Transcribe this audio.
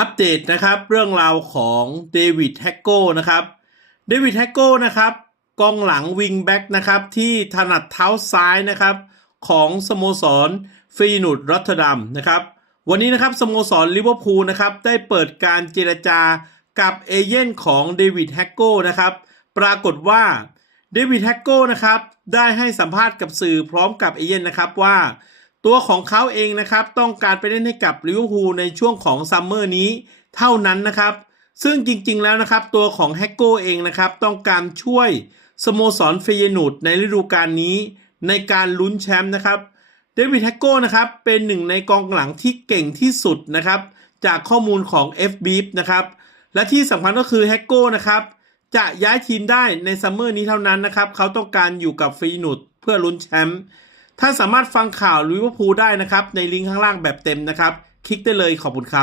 อัปเดตนะครับเรื่องราวของเดวิดแฮกโก้นะครับเดวิดแฮกโก้นะครับกองหลังวิงแบ็กนะครับที่ถนัดเท้าซ้ายนะครับของสโมสรฟีนูดรอตเทอร์ดัมนะครับวันนี้นะครับสโมสรลิเวอร์พูลนะครับได้เปิดการเจรจากับเอเย่นของเดวิดแฮกโก้นะครับปรากฏว่าเดวิดแฮกโก้นะครับได้ให้สัมภาษณ์กับสื่อพร้อมกับเอเย่นนะครับว่า ตัวของเขาเองนะครับต้องการไปเล่นให้กับลิเวอร์พูลในช่วงของซัมเมอร์นี้เท่านั้นนะครับ ซึ่งจริงๆแล้วนะครับตัวของแฮกโก้เองนะครับต้องการช่วยสโมสรเฟเยนูดในฤดูกาลนี้ ในการลุ้นแชมป์นะครับเดวิดแฮกโก้นะครับเป็นหนึ่งในกองหลังที่เก่งที่สุดนะครับจากข้อมูลของ f b นะครับและที่สำคัญก็คือแฮกโก้นะครับจะย้ายทีมได้ในซัมเมอร์นี้เท่านั้นนะครับเขาต้องการอยู่กับฟีนูดเพื่อลุ้นแชมป์ ท่านสามารถฟังข่าวลิเวอร์พูลได้นะครับ ในลิงก์ข้างล่างแบบเต็มนะครับ คลิกได้เลยขอบคุณครับ